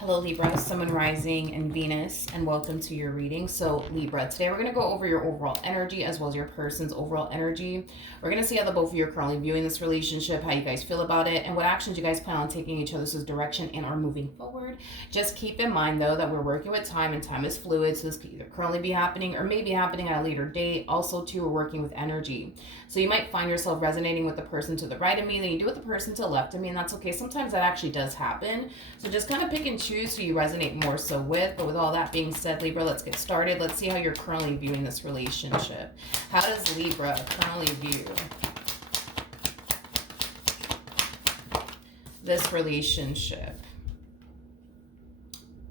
Hello Libra, Sun, Rising, and Venus, and welcome to your reading. So Libra, today we're going to go over your overall energy as well as your person's overall energy. We're going to see how the both of you are currently viewing this relationship, how you guys feel about it, and what actions you guys plan on taking each other's direction and are moving forward. Just keep in mind though that we're working with time and time is fluid, so this could either currently be happening or may be happening at a later date. Also too, we're working with energy. So you might find yourself resonating with the person to the right of me than you do with the person to the left of me, and that's okay. Sometimes that actually does happen. So just kind of pick and choose who you resonate more so with. But with all that being said, Libra, let's get started. Let's see how you're currently viewing this relationship. How does Libra currently view this relationship?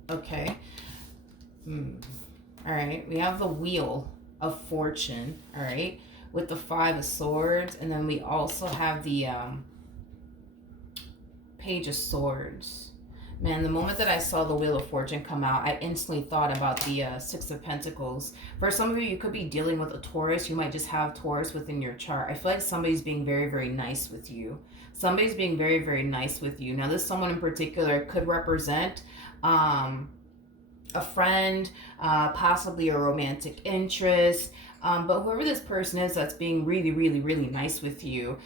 Okay. All right. We have the Wheel of Fortune. All right. With the Five of Swords. And then we also have the Page of Swords. Man, the moment that I saw the Wheel of Fortune come out, I instantly thought about the Six of Pentacles. For some of you, you could be dealing with a Taurus. You might just have Taurus within your chart. I feel like somebody's being very, very nice with you. Somebody's being very, very nice with you. Now, this someone in particular could represent a friend, possibly a romantic interest. But whoever this person is that's being really, really, really nice with you,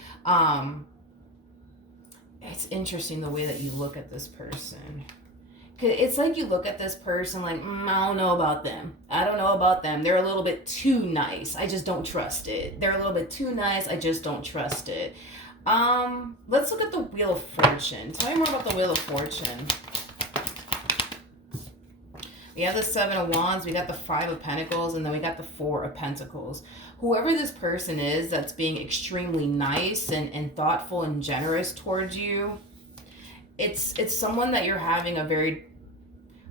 it's interesting the way that you look at this person. It's like you look at this person like, I don't know about them. I don't know about them. They're a little bit too nice. I just don't trust it. They're a little bit too nice. I just don't trust it. Let's look at the Wheel of Fortune. Tell me more about the Wheel of Fortune. We have the Seven of Wands, we got the Five of Pentacles, and then we got the Four of Pentacles. Whoever this person is that's being extremely nice and thoughtful and generous towards you, it's someone that you're having a very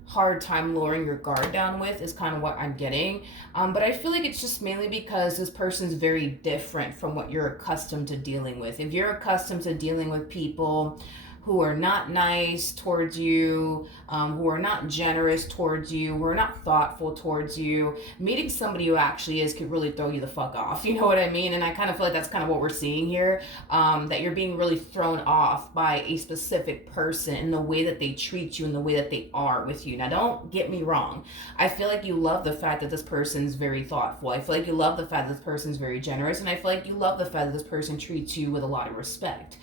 hard time lowering your guard down with is kind of what I'm getting. But I feel like it's just mainly because this person's very different from what you're accustomed to dealing with. If you're accustomed to dealing with people who are not nice towards you, who are not generous towards you, who are not thoughtful towards you, meeting somebody who actually is could really throw you the fuck off. You know what I mean? And I kind of feel like that's kind of what we're seeing here, that you're being really thrown off by a specific person in the way that they treat you and the way that they are with you. Now, don't get me wrong. I feel like you love the fact that this person's very thoughtful. I feel like you love the fact that this person's very generous. And I feel like you love the fact that this person treats you with a lot of respect.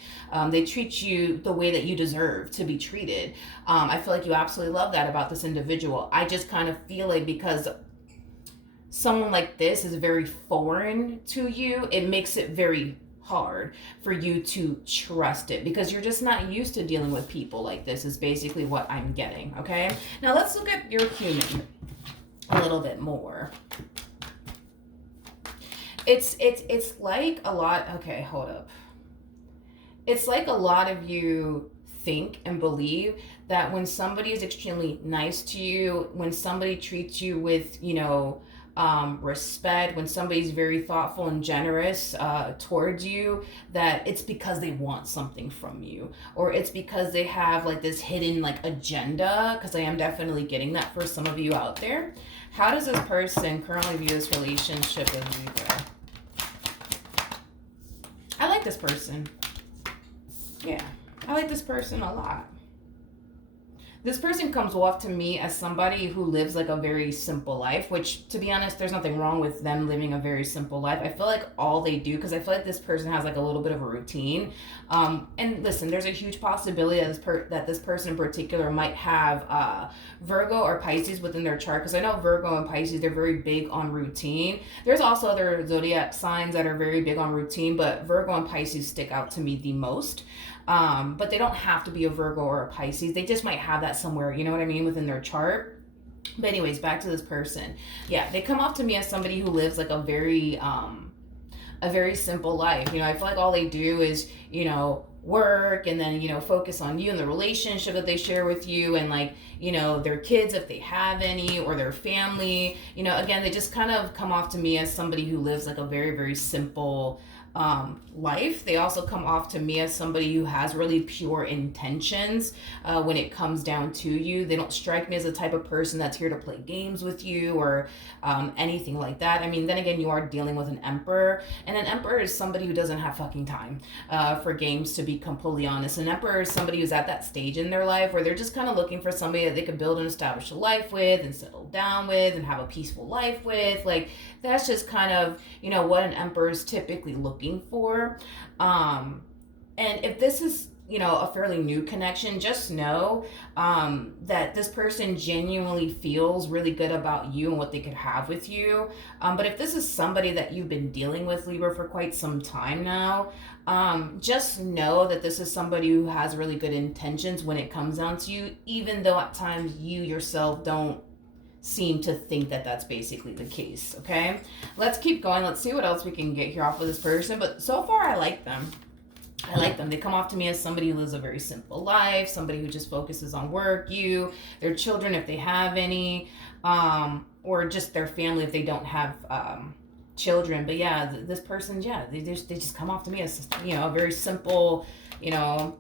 They treat you the way that you deserve to be treated. I feel like you absolutely love that about this individual. I just kind of feel like because someone like this is very foreign to you, it makes it very hard for you to trust it because you're just not used to dealing with people like this is basically what I'm getting. Okay, now let's look at your human a little bit more. It's like a lot. Okay, hold up. It's like a lot of you think and believe that when somebody is extremely nice to you, when somebody treats you with, respect, when somebody's very thoughtful and generous towards you, that it's because they want something from you, or it's because they have like this hidden like agenda, because I am definitely getting that for some of you out there. How does this person currently view this relationship with Libra? I like this person. Yeah, I like this person a lot. This person comes off to me as somebody who lives like a very simple life, which to be honest, there's nothing wrong with them living a very simple life. I feel like all they do, because I feel like this person has like a little bit of a routine. And listen, there's a huge possibility that this person in particular might have Virgo or Pisces within their chart, because I know Virgo and Pisces, they're very big on routine. There's also other zodiac signs that are very big on routine, but Virgo and Pisces stick out to me the most. But they don't have to be a Virgo or a Pisces. They just might have that somewhere, you know what I mean, within their chart. But anyways, back to this person. Yeah, they come off to me as somebody who lives like a very simple life. I feel like all they do is, work and then, focus on you and the relationship that they share with you and like, their kids if they have any or their family. Again, they just kind of come off to me as somebody who lives like a very, very simple life. They also come off to me as somebody who has really pure intentions when it comes down to you. They don't strike me as the type of person that's here to play games with you or anything like that. I mean, then again, you are dealing with an emperor, and an emperor is somebody who doesn't have fucking time for games, to be completely honest. An emperor is somebody who's at that stage in their life where they're just kind of looking for somebody that they could build and establish a life with and settle down with and have a peaceful life with. Like, that's just kind of, you know, what an emperor is typically looking for. And if this is, you know, a fairly new connection, just know that this person genuinely feels really good about you and what they could have with you. But if this is somebody that you've been dealing with, Libra, for quite some time now, just know that this is somebody who has really good intentions when it comes down to you, even though at times you yourself don't seem to think that that's basically the case. Okay, let's keep going. Let's see what else we can get here off of this person. But so far, I like them. They come off to me as somebody who lives a very simple life, somebody who just focuses on work, you, their children if they have any, or just their family if they don't have children. But yeah, this person, yeah, they just come off to me as, you know, a very simple, you know,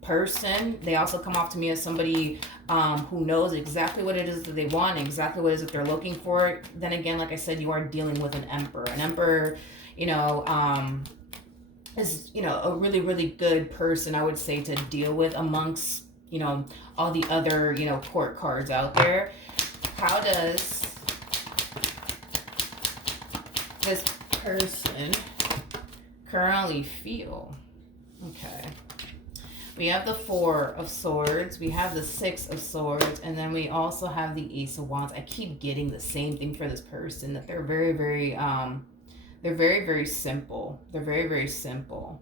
person. They also come off to me as somebody who knows exactly what it is that they want, exactly what it is that they're looking for. Then again, like I said, you are dealing with an emperor. An emperor, you know, is, you know, a really, really good person, I would say, to deal with amongst, you know, all the other, you know, court cards out there. How does this person currently feel? Okay. We have the Four of Swords, we have the Six of Swords, and then we also have the Ace of Wands. I keep getting the same thing for this person, that they're very, very, they're very, very simple. They're very, very simple.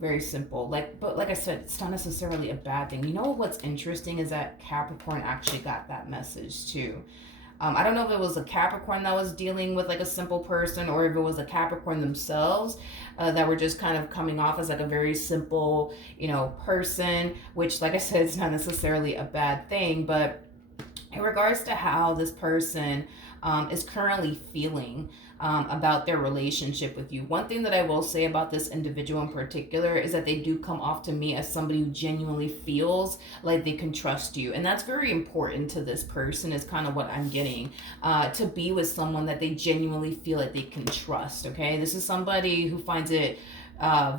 Very simple. But like I said, it's not necessarily a bad thing. You know what's interesting is that Capricorn actually got that message too. I don't know if it was a Capricorn that was dealing with like a simple person, or if it was a Capricorn themselves that were just kind of coming off as like a very simple, you know, person, which, like I said, it's not necessarily a bad thing. But in regards to how this person is currently feeling about their relationship with you, one thing that I will say about this individual in particular is that they do come off to me as somebody who genuinely feels like they can trust you. And that's very important to this person, is kind of what I'm getting, to be with someone that they genuinely feel like they can trust. Okay, this is somebody who finds it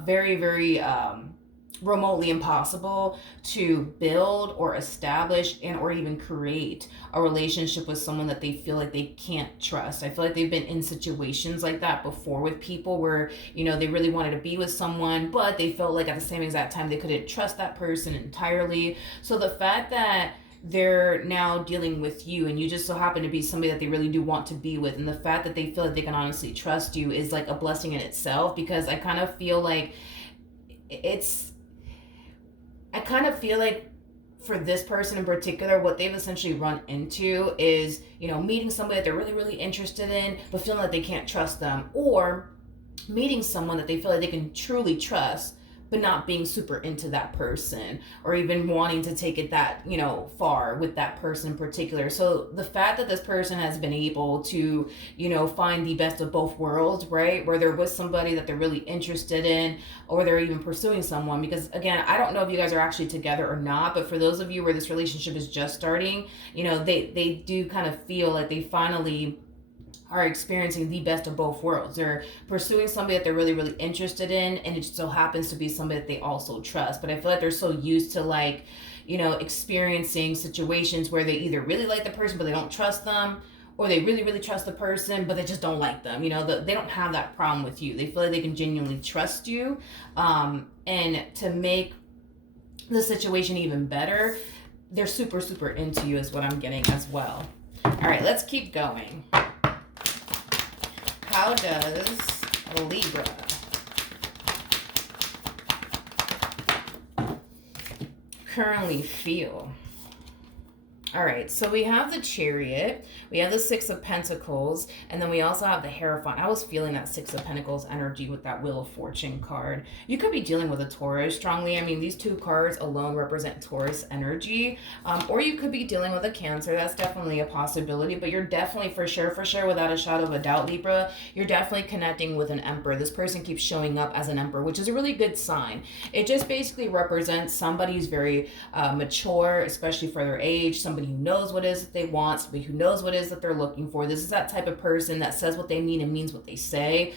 very, very remotely impossible to build or establish and or even create a relationship with someone that they feel like they can't trust. I feel like they've been in situations like that before with people where, you know, they really wanted to be with someone, but they felt like at the same exact time they couldn't trust that person entirely. So the fact that they're now dealing with you and you just so happen to be somebody that they really do want to be with, and the fact that they feel like they can honestly trust you, is like a blessing in itself. Because I kind of feel like for this person in particular, what they've essentially run into is, you know, meeting somebody that they're really, really interested in, but feeling like they can't trust them, or meeting someone that they feel like they can truly trust, but not being super into that person, or even wanting to take it that, you know, far with that person in particular. So the fact that this person has been able to, you know, find the best of both worlds, right? Where they're with somebody that they're really interested in, or they're even pursuing someone. Because again, I don't know if you guys are actually together or not, but for those of you where this relationship is just starting, you know, they do kind of feel like they finally are experiencing the best of both worlds. They're pursuing somebody that they're really, really interested in, and it so happens to be somebody that they also trust. But I feel like they're so used to, like, you know, experiencing situations where they either really like the person but they don't trust them, or they really, really trust the person but they just don't like them. You know, they don't have that problem with you. They feel like they can genuinely trust you. And to make the situation even better, they're super, super into you, is what I'm getting as well. All right, let's keep going. How does Libra currently feel All right, so we have the Chariot, we have the Six of Pentacles, and then we also have the Hierophant. I was feeling that Six of Pentacles energy with that Wheel of Fortune card. You could be dealing with a Taurus strongly. I mean, these two cards alone represent Taurus energy, or you could be dealing with a Cancer. That's definitely a possibility, but you're definitely for sure, without a shadow of a doubt, Libra, you're definitely connecting with an Emperor. This person keeps showing up as an Emperor, which is a really good sign. It just basically represents somebody who's very mature, especially for their age, somebody who knows what it is that they want, somebody who knows what it is that they're looking for. This is that type of person that says what they mean and means what they say.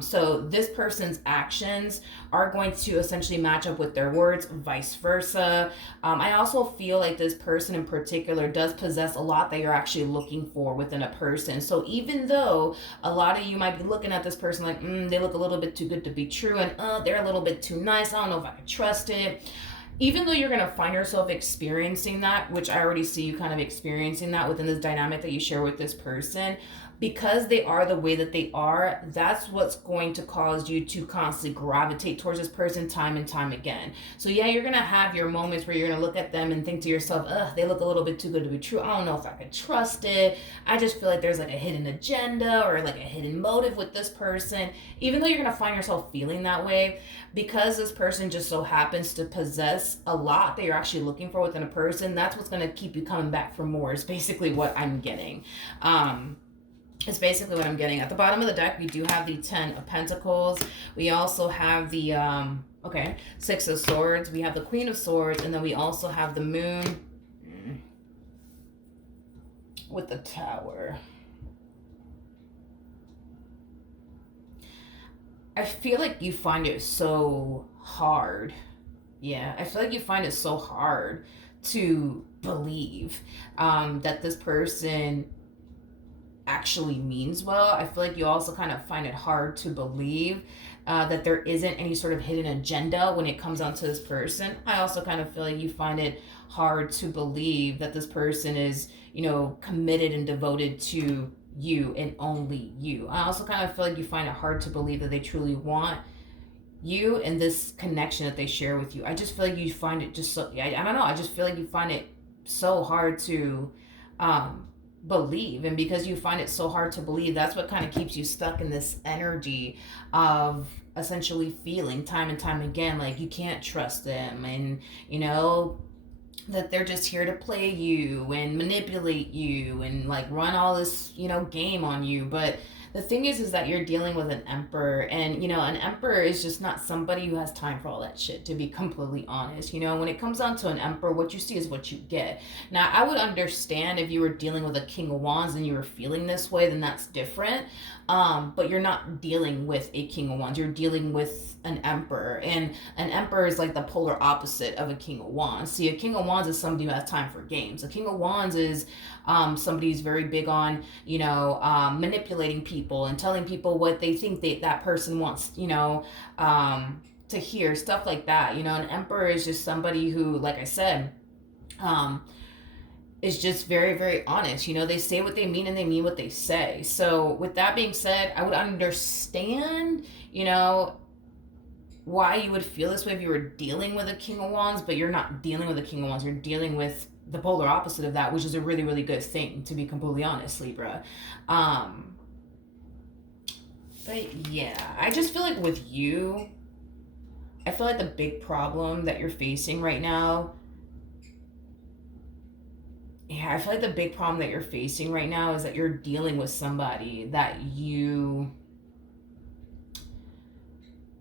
So this person's actions are going to essentially match up with their words, vice versa. I also feel like this person in particular does possess a lot that you're actually looking for within a person. So even though a lot of you might be looking at this person like, they look a little bit too good to be true, and they're a little bit too nice, I don't know if I can trust it. Even though you're going to find yourself experiencing that, which I already see you kind of experiencing that within this dynamic that you share with this person, because they are the way that they are, that's what's going to cause you to constantly gravitate towards this person time and time again. So yeah, you're going to have your moments where you're going to look at them and think to yourself, they look a little bit too good to be true. I don't know if I can trust it. I just feel like there's like a hidden agenda or like a hidden motive with this person. Even though you're going to find yourself feeling that way, because this person just so happens to possess a lot that you're actually looking for within a person, that's what's going to keep you coming back for more, is basically what I'm getting. It's basically what I'm getting. At the bottom of the deck, we do have the Ten of Pentacles. We also have the, Six of Swords. We have the Queen of Swords. And then we also have the Moon with the Tower. I feel like you find it so hard. Yeah, I feel like you find it so hard to believe that this person actually means well. I feel like you also kind of find it hard to believe that there isn't any sort of hidden agenda when it comes down to this person. I also kind of feel like you find it hard to believe that this person is, committed and devoted to you and only you. I also kind of feel like you find it hard to believe that they truly want you and this connection that they share with you. I just feel like you find it just so, I don't know, I just feel like you find it so hard to believe. And because you find it so hard to believe, that's what kind of keeps you stuck in this energy of essentially feeling time and time again like you can't trust them, and that they're just here to play you and manipulate you and like run all this game on you. But the thing is that you're dealing with an Emperor, and an Emperor is just not somebody who has time for all that shit, to be completely honest. When it comes down to an Emperor, what you see is what you get. Now, I would understand if you were dealing with a King of Wands and you were feeling this way, then that's different. But you're not dealing with a King of Wands, you're dealing with an Emperor, and an Emperor is like the polar opposite of a King of Wands. See, a King of Wands is somebody who has time for games. A King of Wands is somebody who's very big on manipulating people and telling people what they think that person wants to hear, stuff like that. An Emperor is just somebody who, like I said, is just very, very honest. They say what they mean and they mean what they say. So with that being said, I would understand why you would feel this way if you were dealing with a King of Wands, but you're not dealing with a King of Wands. You're dealing with the polar opposite of that, which is a really, really good thing, to be completely honest, Libra. But yeah, I just feel like with you, I feel like the big problem that you're facing right now, I feel like the big problem that you're facing right now is that you're dealing with somebody that you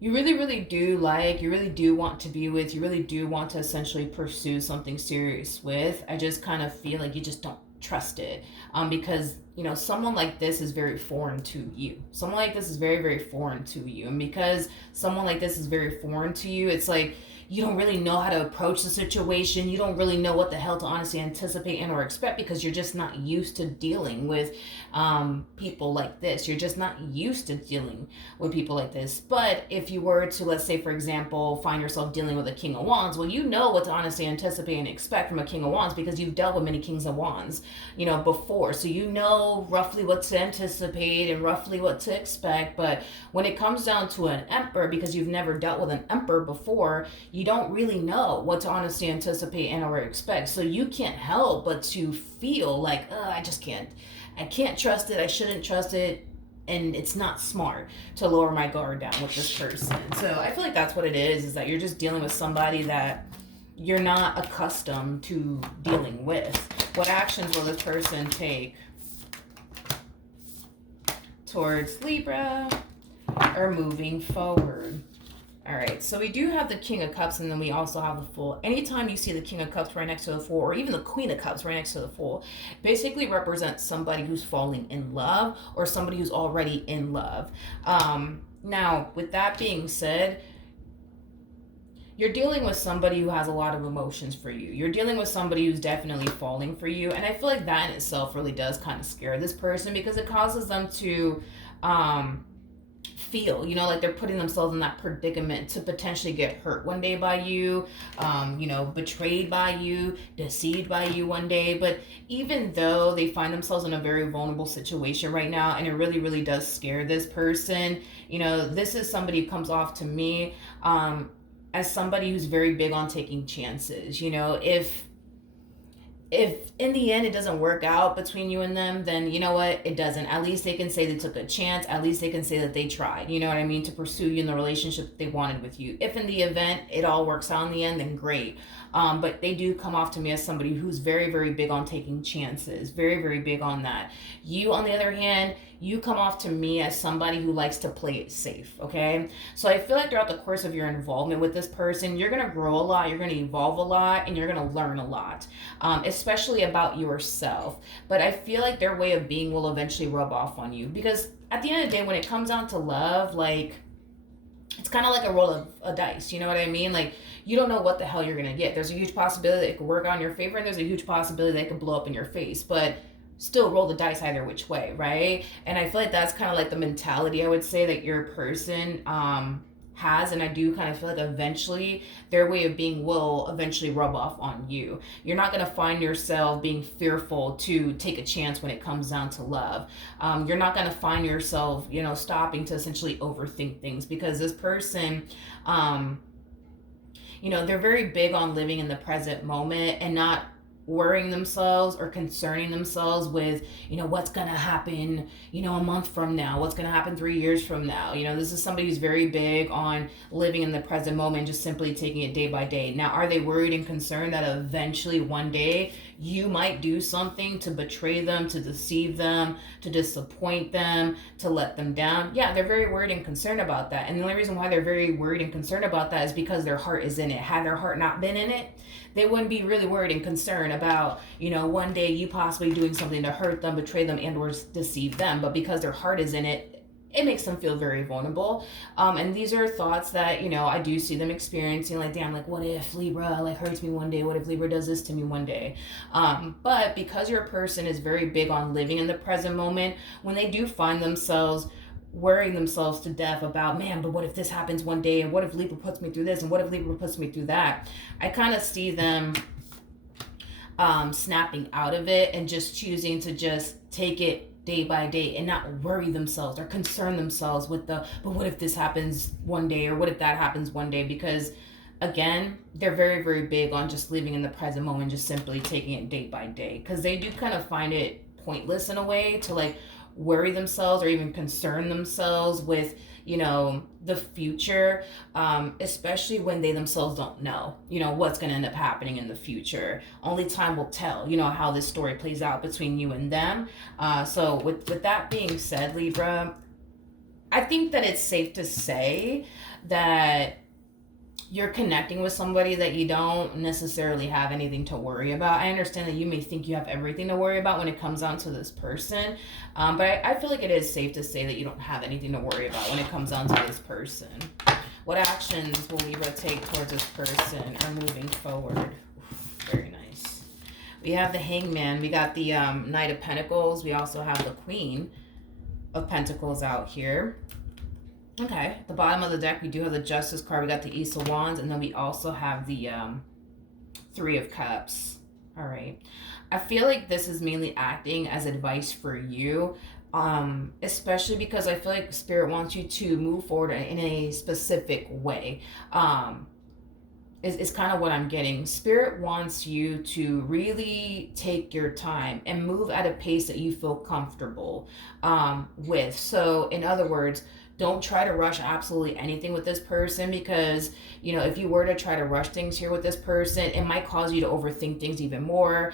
really, really do like, you really do want to be with, you really do want to essentially pursue something serious with. I just kind of feel like you just don't trust it, because someone like this is very foreign to you. Someone like this is very, very foreign to you. And because someone like this is very foreign to you, it's like you don't really know how to approach the situation. You don't really know what the hell to honestly anticipate and or expect, because you're just not used to dealing with people like this. You're just not used to dealing with people like this. But if you were to, let's say, for example, find yourself dealing with a King of Wands, well, you know what to honestly anticipate and expect from a King of Wands, because you've dealt with many Kings of Wands, before. So you know roughly what to anticipate and roughly what to expect. But when it comes down to an Emperor, because you've never dealt with an Emperor before, you don't really know what to honestly anticipate and or expect. So you can't help but to feel like, I can't trust it, I shouldn't trust it, and it's not smart to lower my guard down with this person. So I feel like that's what it is that you're just dealing with somebody that you're not accustomed to dealing with. What actions will this person take towards Libra or moving forward? All right, so we do have the King of Cups, and then we also have the Fool. Anytime you see the King of Cups right next to the Fool, or even the Queen of Cups right next to the Fool, basically represents somebody who's falling in love or somebody who's already in love. Now, with that being said, you're dealing with somebody who has a lot of emotions for you. You're dealing with somebody who's definitely falling for you. And I feel like that in itself really does kind of scare this person, because it causes them to feel, like they're putting themselves in that predicament to potentially get hurt one day by you, betrayed by you, deceived by you one day. But even though they find themselves in a very vulnerable situation right now, and it really, really does scare this person, this is somebody who comes off to me as somebody who's very big on taking chances. If in the end it doesn't work out between you and them, then you know what, it doesn't. At least they can say they took a chance. At least they can say that they tried, you know what I mean, to pursue you in the relationship that they wanted with you. If in the event it all works out in the end, then great. But they do come off to me as somebody who's very, very big on taking chances, very, very big on that. You, on the other hand, you come off to me as somebody who likes to play it safe, okay? So I feel like throughout the course of your involvement with this person, you're going to grow a lot, you're going to evolve a lot, and you're going to learn a lot, especially about yourself. But I feel like their way of being will eventually rub off on you, because at the end of the day, when it comes down to love, like, it's kind of like a roll of a dice, you know what I mean? Like, you don't know what the hell you're going to get. There's a huge possibility that it could work out in your favor, and there's a huge possibility that it could blow up in your face. But still roll the dice either which way, right? And I feel like that's kind of like the mentality, I would say, that your person has. And I do kind of feel like eventually their way of being will eventually rub off on you. You're not going to find yourself being fearful to take a chance when it comes down to love. You're not going to find yourself, stopping to essentially overthink things, because this person, they're very big on living in the present moment and not worrying themselves or concerning themselves with, what's going to happen, a month from now, what's going to happen 3 years from now. This is somebody who's very big on living in the present moment, just simply taking it day by day. Now, are they worried and concerned that eventually one day you might do something to betray them, to deceive them, to disappoint them, to let them down? Yeah, they're very worried and concerned about that. And the only reason why they're very worried and concerned about that is because their heart is in it. Had their heart not been in it, they wouldn't be really worried and concerned about, one day you possibly doing something to hurt them, betray them, and or deceive them. But because their heart is in it, it makes them feel very vulnerable. And these are thoughts that, I do see them experiencing, like, damn, like, what if Libra, like, hurts me one day? What if Libra does this to me one day? But because your person is very big on living in the present moment, when they do find themselves worrying themselves to death about, man, but what if this happens one day, and what if Libra puts me through this, and what if Libra puts me through that, I kind of see them snapping out of it and just choosing to just take it day by day and not worry themselves or concern themselves with but what if this happens one day, or what if that happens one day? Because again, they're very, very big on just living in the present moment, just simply taking it day by day, because they do kind of find it pointless in a way to, like, worry themselves or even concern themselves with, the future, especially when they themselves don't know, what's going to end up happening in the future. Only time will tell, how this story plays out between you and them. So with that being said, Libra, I think that it's safe to say that you're connecting with somebody that you don't necessarily have anything to worry about. I understand that you may think you have everything to worry about when it comes down to this person, but I feel like it is safe to say that you don't have anything to worry about when it comes down to this person. What actions will Libra take towards this person or moving forward? Oof, very nice. We have the Hangman. We got the Knight of Pentacles. We also have the Queen of Pentacles out here. Okay, at the bottom of the deck, we do have the Justice card. We got the Ace of Wands, and then we also have the Three of Cups. All right. I feel like this is mainly acting as advice for you, especially because I feel like Spirit wants you to move forward in a specific way. is kind of what I'm getting. Spirit wants you to really take your time and move at a pace that you feel comfortable with. So, in other words, don't try to rush absolutely anything with this person, because, if you were to try to rush things here with this person, it might cause you to overthink things even more.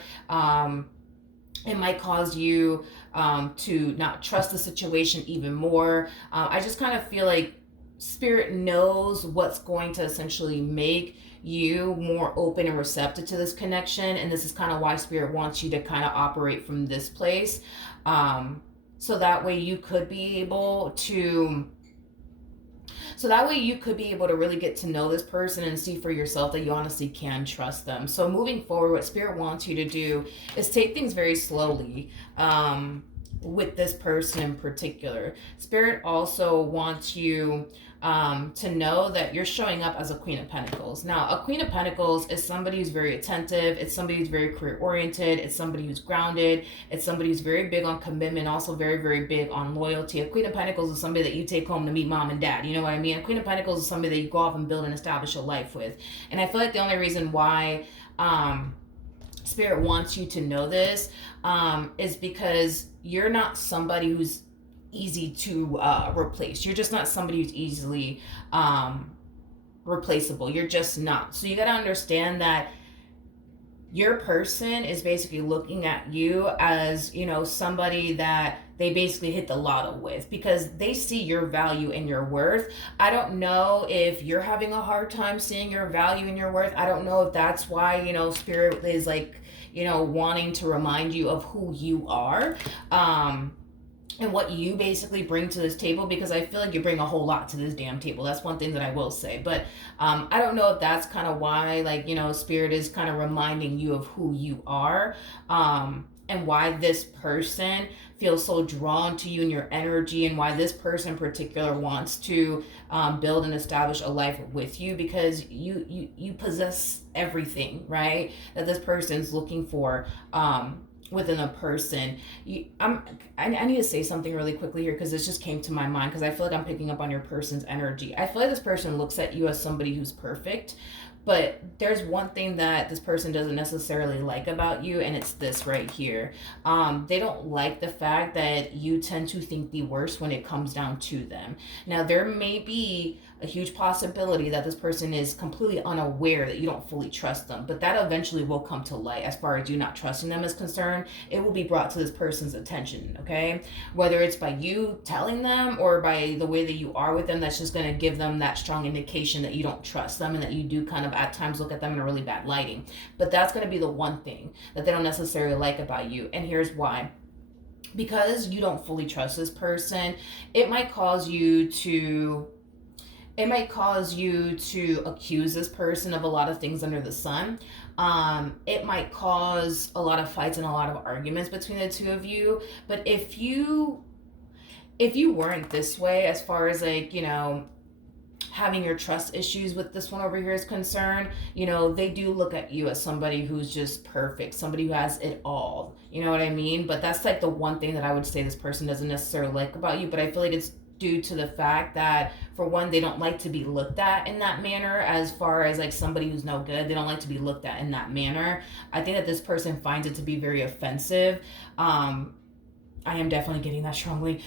It might cause you to not trust the situation even more. I just kind of feel like Spirit knows what's going to essentially make you more open and receptive to this connection. And this is kind of why Spirit wants you to kind of operate from this place. So that way you could be able to really get to know this person and see for yourself that you honestly can trust them. So moving forward, what Spirit wants you to do is take things very slowly. With this person in particular, Spirit also wants you to know that you're showing up as a Queen of Pentacles. Now, a Queen of Pentacles is somebody who's very attentive. It's somebody who's very career oriented. It's somebody who's grounded. It's somebody who's very big on commitment, also very, very big on loyalty. A Queen of Pentacles is somebody that you take home to meet mom and dad. You know what I mean? A Queen of Pentacles is somebody that you go off and build and establish a life with. And I feel like the only reason why Spirit wants you to know this is because you're not somebody who's easy to replace. You're just not somebody who's easily replaceable. You're just not. So you got to understand that your person is basically looking at you as, somebody that they basically hit the lotto with, because they see your value and your worth. I don't know if you're having a hard time seeing your value and your worth. I don't know if that's why, Spirit is like, wanting to remind you of who you are. And what you basically bring to this table, because I feel like you bring a whole lot to this damn table. That's one thing that I will say. But I don't know if that's kind of why, Spirit is kind of reminding you of who you are, and why this person feels so drawn to you and your energy, and why this person in particular wants to build and establish a life with you, because you possess everything, right, that this person's looking for within a person. I need to say something really quickly here, because this just came to my mind, because I feel like I'm picking up on your person's energy. I feel like this person looks at you as somebody who's perfect, but there's one thing that this person doesn't necessarily like about you, and it's this right here. They don't like the fact that you tend to think the worst when it comes down to them. Now, there may be a huge possibility that this person is completely unaware that you don't fully trust them, but that eventually will come to light. As far as you not trusting them is concerned, it will be brought to this person's attention, okay? Whether it's by you telling them or by the way that you are with them, that's just going to give them that strong indication that you don't trust them, and that you do kind of at times look at them in a really bad lighting. But that's going to be the one thing that they don't necessarily like about you, and here's why. Because you don't fully trust this person, it might cause you to accuse this person of a lot of things under the sun. It might cause a lot of fights and a lot of arguments between the two of you. But if you weren't this way, as far as having your trust issues with this one over here is concerned, they do look at you as somebody who's just perfect, somebody who has it all. You know what I mean? But that's the one thing that I would say this person doesn't necessarily like about you. But I feel like it's due to the fact that, for one, they don't like to be looked at in that manner, as far as somebody who's no good. They don't like to be looked at in that manner. I think that this person finds it to be very offensive. I am definitely getting that strongly.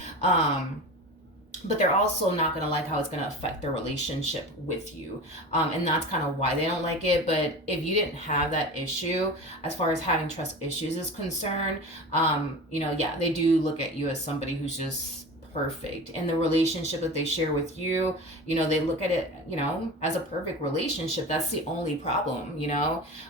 But they're also not going to like how it's going to affect their relationship with you. And that's kind of why they don't like it. But if you didn't have that issue, as far as having trust issues is concerned, they do look at you as somebody who's just perfect. And the relationship that they share with you, they look at it, as a perfect relationship. That's the only problem,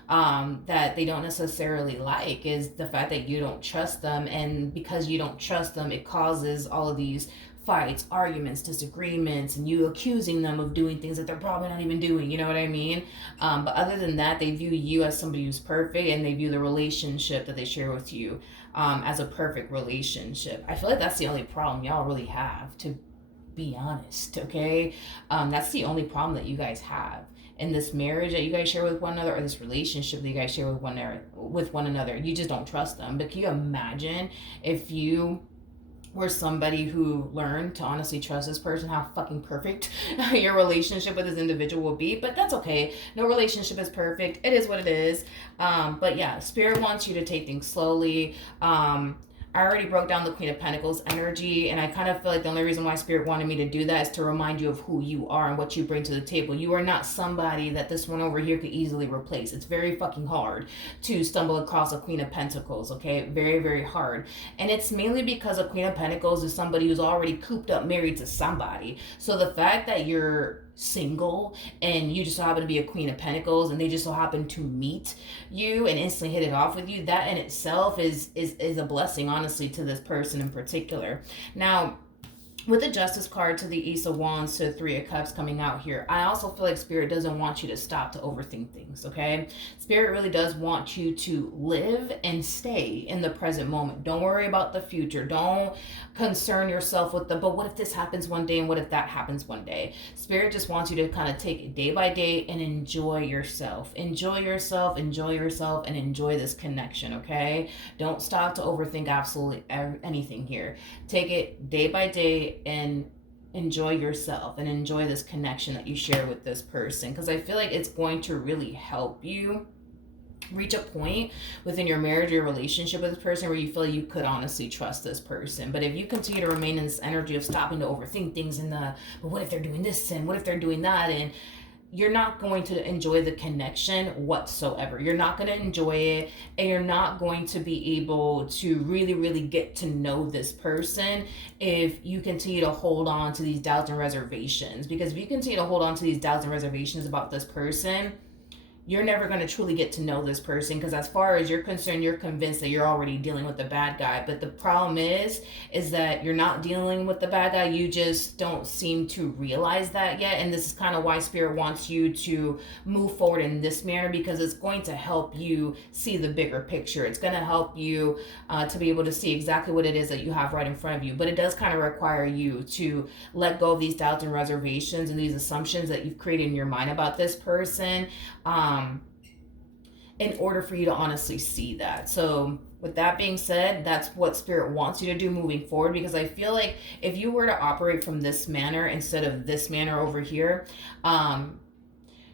that they don't necessarily like, is the fact that you don't trust them. And because you don't trust them, it causes all of these fights, arguments, disagreements, and you accusing them of doing things that they're probably not even doing, you know what I mean? But other than that, they view you as somebody who's perfect, and they view the relationship that they share with you as a perfect relationship. I feel like that's the only problem y'all really have, to be honest, okay? That's the only problem that you guys have in this marriage that you guys share with one another, or this relationship that you guys share with one another. You just don't trust them. But can you imagine if you or somebody who learned to honestly trust this person, how fucking perfect your relationship with this individual will be. But that's okay. No relationship is perfect. It is what it is. But yeah, Spirit wants you to take things slowly. I already broke down the Queen of Pentacles energy, and I kind of feel like the only reason why Spirit wanted me to do that is to remind you of who you are and what you bring to the table. You are not somebody that this one over here could easily replace. It's very fucking hard to stumble across a Queen of Pentacles, okay? Very, very hard. And it's mainly because a Queen of Pentacles is somebody who's already cooped up married to somebody. So the fact that you're single and you just so happen to be a Queen of Pentacles and they just so happen to meet you and instantly hit it off with you, that in itself is a blessing, honestly, to this person in particular. Now, with the Justice card to the Ace of Wands to the Three of Cups coming out here, I also feel like Spirit doesn't want you to stop to overthink things, okay? Spirit really does want you to live and stay in the present moment. Don't worry about the future. Don't concern yourself with but what if this happens one day and what if that happens one day? Spirit just wants you to kind of take it day by day and enjoy yourself. Enjoy yourself, enjoy yourself, and enjoy this connection, okay? Don't stop to overthink absolutely anything here. Take it day by day and enjoy yourself and enjoy this connection that you share with this person, because I feel like it's going to really help you reach a point within your marriage or your relationship with this person where you feel like you could honestly trust this person. But if you continue to remain in this energy of stopping to overthink things and but what if they're doing this and what if they're doing that, and you're not going to enjoy the connection whatsoever. You're not going to enjoy it, and you're not going to be able to really, really get to know this person if you continue to hold on to these doubts and reservations. Because if you continue to hold on to these doubts and reservations about this person, you're never going to truly get to know this person, because as far as you're concerned, you're convinced that you're already dealing with the bad guy. But the problem is that you're not dealing with the bad guy. You just don't seem to realize that yet. And this is kind of why Spirit wants you to move forward in this manner, because it's going to help you see the bigger picture. It's going to help you to be able to see exactly what it is that you have right in front of you. But it does kind of require you to let go of these doubts and reservations and these assumptions that you've created in your mind about this person, in order for you to honestly see that. So with that being said, that's what Spirit wants you to do moving forward, because I feel like if you were to operate from this manner instead of this manner over here,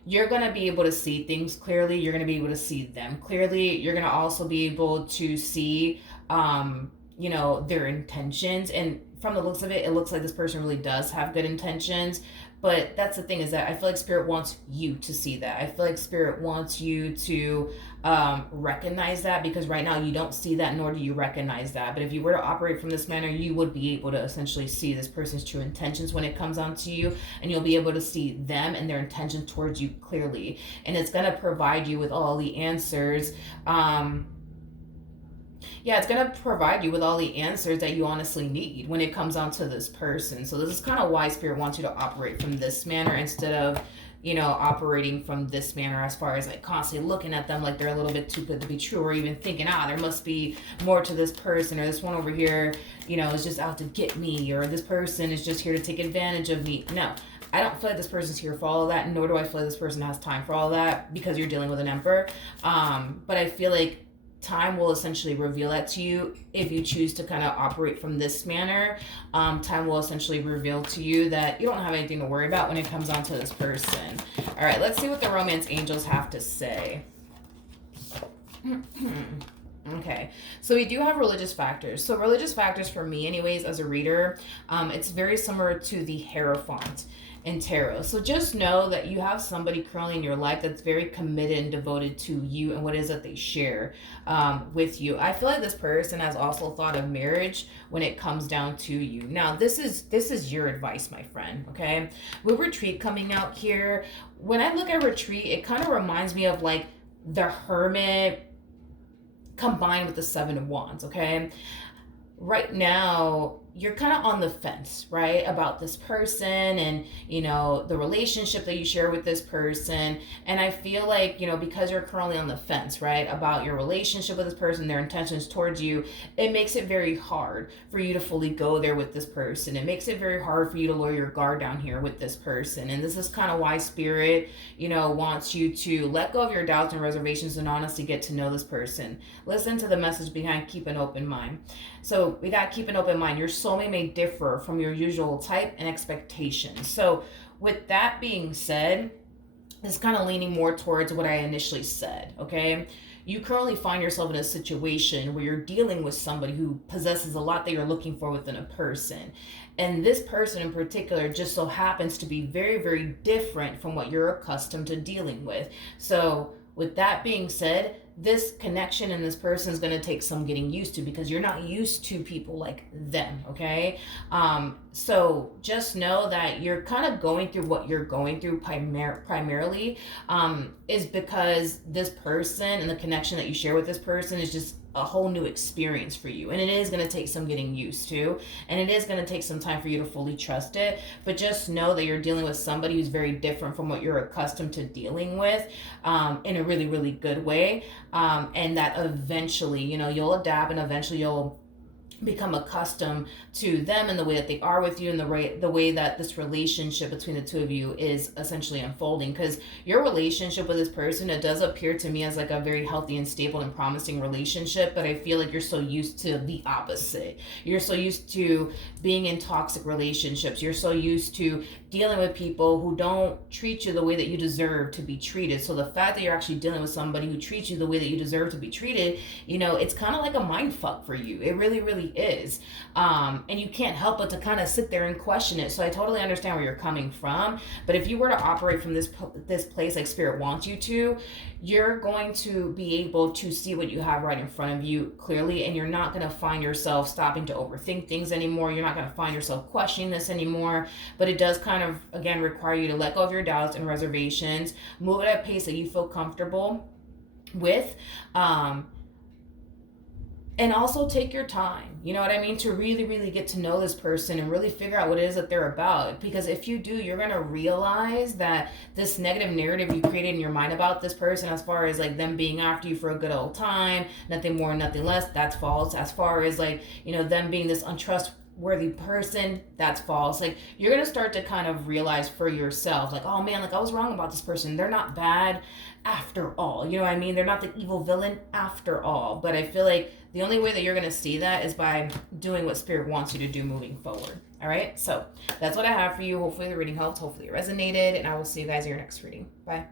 you're going to be able to see things clearly. You're going to be able to see them clearly. You're going to also be able to see, their intentions. And from the looks of it, it looks like this person really does have good intentions. But that's the thing, is that I feel like Spirit wants you to see that. I feel like Spirit wants you to recognize that, because right now you don't see that, nor do you recognize that. But if you were to operate from this manner, you would be able to essentially see this person's true intentions when it comes onto you, and you'll be able to see them and their intentions towards you clearly. And it's going to provide you with all the answers. It's going to provide you with all the answers that you honestly need when it comes down to this person. So this is kind of why Spirit wants you to operate from this manner instead of, operating from this manner, as far as like constantly looking at them like they're a little bit too good to be true, or even thinking, there must be more to this person, or this one over here, is just out to get me, or this person is just here to take advantage of me. No. I don't feel like this person's here for all of that, nor do I feel like this person has time for all that, because you're dealing with an Emperor. But I feel like time will essentially reveal that to you if you choose to kind of operate from this manner. Time will essentially reveal to you that you don't have anything to worry about when it comes on to this person. All right, let's see what the romance angels have to say. Okay, so we do have religious factors. So religious factors for me anyways as a reader, it's very similar to the Hierophant in tarot. So just know that you have somebody currently in your life that's very committed and devoted to you and what it is that they share with you. I feel like this person has also thought of marriage when it comes down to you. Now, this is your advice, my friend, okay? With Retreat coming out here, when I look at Retreat, it kind of reminds me of like the Hermit combined with the Seven of Wands, okay? Right now, you're kind of on the fence, right, about this person and, the relationship that you share with this person. And I feel like, because you're currently on the fence, right, about your relationship with this person, their intentions towards you, it makes it very hard for you to fully go there with this person. It makes it very hard for you to lower your guard down here with this person. And this is kind of why Spirit, wants you to let go of your doubts and reservations and honestly get to know this person. Listen to the message behind keep an open mind. So we got keep an open mind. You're soulmate may differ from your usual type and expectations. So with that being said, it's kind of leaning more towards what I initially said, okay? You currently find yourself in a situation where you're dealing with somebody who possesses a lot that you're looking for within a person. And this person in particular just so happens to be very, very different from what you're accustomed to dealing with. So, with that being said, this connection and this person is going to take some getting used to because you're not used to people like them, okay? So just know that you're kind of going through what you're going through primarily is because this person and the connection that you share with this person is just a whole new experience for you, and it is going to take some getting used to, and it is going to take some time for you to fully trust it. But just know that you're dealing with somebody who's very different from what you're accustomed to dealing with, in a really, really good way, and that eventually, you'll adapt, and eventually you'll become accustomed to them and the way that they are with you, and the way that this relationship between the two of you is essentially unfolding. Because your relationship with this person, it does appear to me as like a very healthy and stable and promising relationship, but I feel like you're so used to the opposite. You're so used to being in toxic relationships. You're so used to dealing with people who don't treat you the way that you deserve to be treated. So the fact that you're actually dealing with somebody who treats you the way that you deserve to be treated, it's kind of like a mind fuck for you. It really, really is. And you can't help but to kind of sit there and question it. So I totally understand where you're coming from. But if you were to operate from this place like Spirit wants you to, you're going to be able to see what you have right in front of you clearly, and you're not going to find yourself stopping to overthink things anymore. You're not going to find yourself questioning this anymore. But it does kind of, again, require you to let go of your doubts and reservations, move at a pace that you feel comfortable with, and also take your time, to really, really get to know this person and really figure out what it is that they're about. Because if you do, you're going to realize that this negative narrative you created in your mind about this person, as far as like them being after you for a good old time, nothing more, nothing less, that's false. As far as like, them being this untrustworthy person, that's false. Like, you're going to start to kind of realize for yourself, like, oh man, like I was wrong about this person. They're not bad after all. You know what I mean? They're not the evil villain after all. But I feel like the only way that you're going to see that is by doing what Spirit wants you to do moving forward. All right? So that's what I have for you. Hopefully the reading helped. Hopefully it resonated. And I will see you guys in your next reading. Bye.